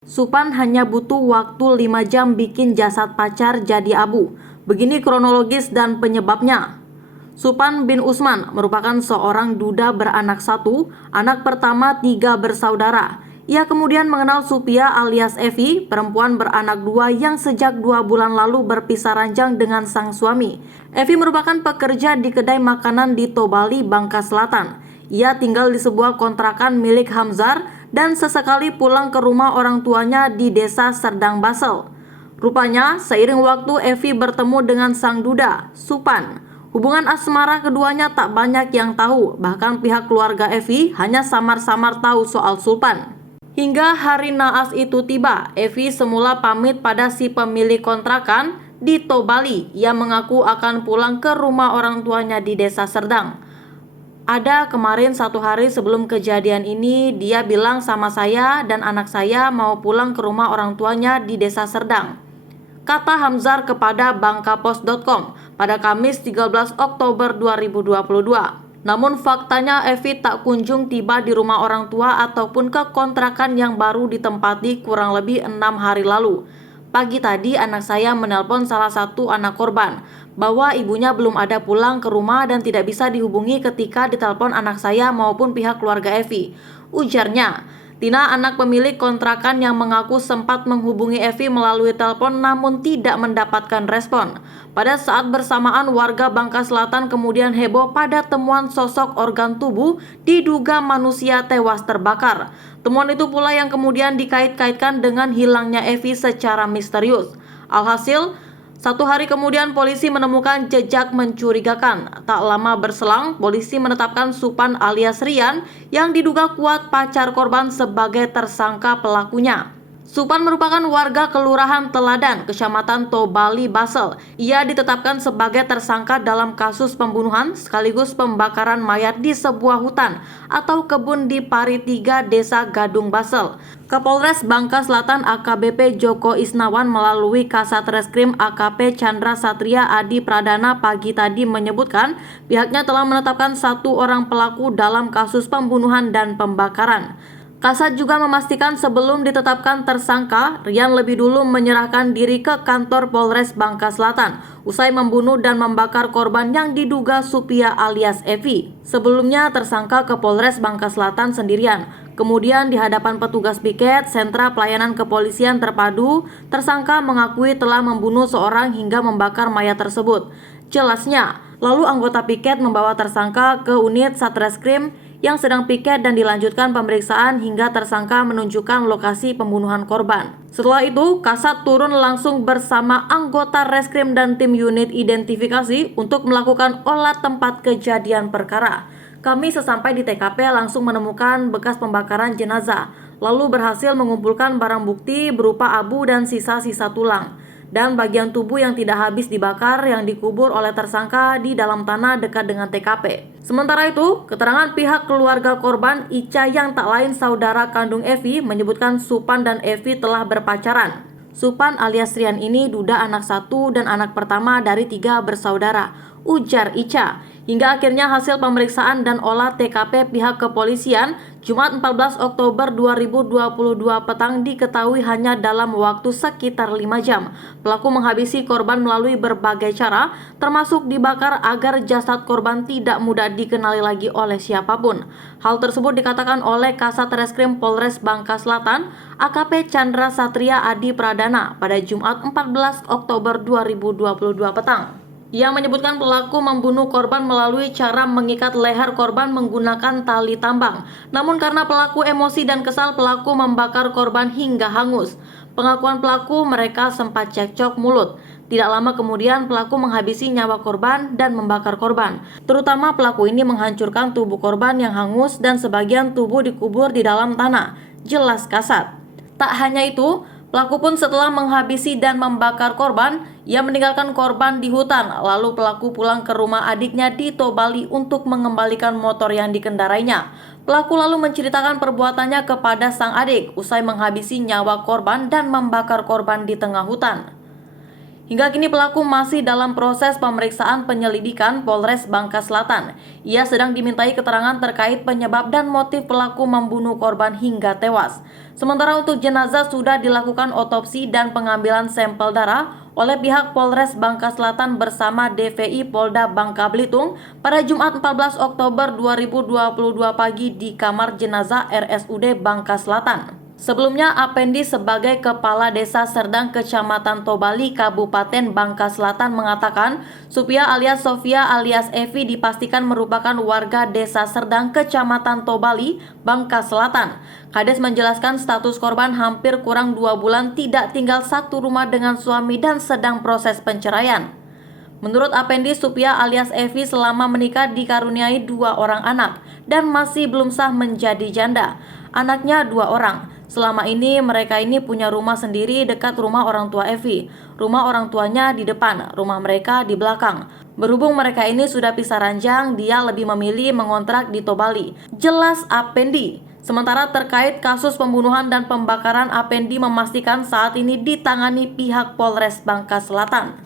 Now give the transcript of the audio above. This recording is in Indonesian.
Supan hanya butuh waktu 5 jam bikin jasad pacar jadi abu. Begini kronologis dan penyebabnya. Supan bin Usman merupakan seorang duda beranak satu, anak pertama 3 bersaudara. Ia kemudian mengenal Supia alias Evi, perempuan beranak 2 yang sejak 2 bulan lalu berpisah ranjang dengan sang suami. Evi merupakan pekerja di kedai makanan di Tobali, Bangka Selatan. Ia tinggal di sebuah kontrakan milik Hamzar dan sesekali pulang ke rumah orang tuanya di desa Serdang Basel. Rupanya, seiring waktu Evi bertemu dengan sang duda, Supan. Hubungan asmara keduanya tak banyak yang tahu, bahkan pihak keluarga Evi hanya samar-samar tahu soal Supan. Hingga hari naas itu tiba, Evi semula pamit pada si pemilik kontrakan di Tobali. Ia mengaku akan pulang ke rumah orang tuanya di desa Serdang. Ada kemarin 1 hari sebelum kejadian ini, dia bilang sama saya dan anak saya mau pulang ke rumah orang tuanya di desa Serdang, kata Hamzar kepada bangkapos.com pada Kamis 13 Oktober 2022. Namun faktanya Evi tak kunjung tiba di rumah orang tua ataupun ke kontrakan yang baru ditempati kurang lebih 6 hari lalu. Pagi tadi anak saya menelpon salah satu anak korban bahwa ibunya belum ada pulang ke rumah dan tidak bisa dihubungi ketika ditelepon anak saya maupun pihak keluarga Evi. Ujarnya, Tina, anak pemilik kontrakan yang mengaku sempat menghubungi Evi melalui telepon namun tidak mendapatkan respon. Pada saat bersamaan, warga Bangka Selatan kemudian heboh pada temuan sosok organ tubuh diduga manusia tewas terbakar. Temuan itu pula yang kemudian dikait-kaitkan dengan hilangnya Evi secara misterius. Alhasil, 1 hari kemudian polisi menemukan jejak mencurigakan. Tak lama berselang, polisi menetapkan Supan alias Rian yang diduga kuat pacar korban sebagai tersangka pelakunya. Supan merupakan warga Kelurahan Teladan, Kecamatan Tobali, Basel. Ia ditetapkan sebagai tersangka dalam kasus pembunuhan sekaligus pembakaran mayat di sebuah hutan atau kebun di Pari 3, Desa Gadung, Basel. Kapolres Bangka Selatan AKBP Joko Isnawan melalui Kasat Reskrim AKP Chandra Satria Adi Pradana pagi tadi menyebutkan pihaknya telah menetapkan 1 orang pelaku dalam kasus pembunuhan dan pembakaran. Kasat juga memastikan sebelum ditetapkan tersangka, Rian lebih dulu menyerahkan diri ke kantor Polres Bangka Selatan usai membunuh dan membakar korban yang diduga Supia alias Evi. Sebelumnya tersangka ke Polres Bangka Selatan sendirian. Kemudian di hadapan petugas piket Sentra Pelayanan Kepolisian Terpadu, tersangka mengakui telah membunuh seorang hingga membakar mayat tersebut. Jelasnya, lalu anggota piket membawa tersangka ke unit Satreskrim yang sedang piket dan dilanjutkan pemeriksaan hingga tersangka menunjukkan lokasi pembunuhan korban. Setelah itu, Kasat turun langsung bersama anggota reskrim dan tim unit identifikasi untuk melakukan olah tempat kejadian perkara. Kami sesampai di TKP langsung menemukan bekas pembakaran jenazah, lalu berhasil mengumpulkan barang bukti berupa abu dan sisa-sisa tulang dan bagian tubuh yang tidak habis dibakar yang dikubur oleh tersangka di dalam tanah dekat dengan TKP. Sementara itu, keterangan pihak keluarga korban Ica yang tak lain saudara kandung Evi menyebutkan Supan dan Evi telah berpacaran. Supan alias Rian ini duda anak satu dan anak pertama dari 3 bersaudara, ujar Ica. Hingga akhirnya hasil pemeriksaan dan olah TKP pihak kepolisian Jumat 14 Oktober 2022 petang diketahui hanya dalam waktu sekitar 5 jam. Pelaku menghabisi korban melalui berbagai cara, termasuk dibakar agar jasad korban tidak mudah dikenali lagi oleh siapapun. Hal tersebut dikatakan oleh Kasat Reskrim Polres Bangka Selatan, AKP Chandra Satria Adi Pradana pada Jumat 14 Oktober 2022 petang. Ia menyebutkan pelaku membunuh korban melalui cara mengikat leher korban menggunakan tali tambang. Namun karena pelaku emosi dan kesal, pelaku membakar korban hingga hangus. Pengakuan pelaku, mereka sempat cekcok mulut. Tidak lama kemudian pelaku menghabisi nyawa korban dan membakar korban. Terutama pelaku ini menghancurkan tubuh korban yang hangus dan sebagian tubuh dikubur di dalam tanah, jelas Kasat. Tak hanya itu, pelaku pun setelah menghabisi dan membakar korban, ia meninggalkan korban di hutan. Lalu pelaku pulang ke rumah adiknya di Tobali untuk mengembalikan motor yang dikendarainya. Pelaku lalu menceritakan perbuatannya kepada sang adik usai menghabisi nyawa korban dan membakar korban di tengah hutan. Hingga kini pelaku masih dalam proses pemeriksaan penyelidikan Polres Bangka Selatan. Ia sedang dimintai keterangan terkait penyebab dan motif pelaku membunuh korban hingga tewas. Sementara untuk jenazah sudah dilakukan otopsi dan pengambilan sampel darah oleh pihak Polres Bangka Selatan bersama DVI Polda Bangka Belitung pada Jumat 14 Oktober 2022 pagi di kamar jenazah RSUD Bangka Selatan. Sebelumnya, Apendi sebagai Kepala Desa Serdang Kecamatan Tobali, Kabupaten Bangka Selatan mengatakan Supia alias Sofia alias Evi dipastikan merupakan warga Desa Serdang Kecamatan Tobali, Bangka Selatan. Kades menjelaskan status korban hampir kurang 2 bulan tidak tinggal satu rumah dengan suami dan sedang proses penceraian. Menurut Apendi, Supia alias Evi selama menikah dikaruniai 2 orang anak dan masih belum sah menjadi janda. Anaknya 2 orang. Selama ini mereka ini punya rumah sendiri dekat rumah orang tua Evi. Rumah orang tuanya di depan, rumah mereka di belakang. Berhubung mereka ini sudah pisah ranjang, dia lebih memilih mengontrak di Tobali. Jelas Apendi. Sementara terkait kasus pembunuhan dan pembakaran, Apendi memastikan saat ini ditangani pihak Polres Bangka Selatan.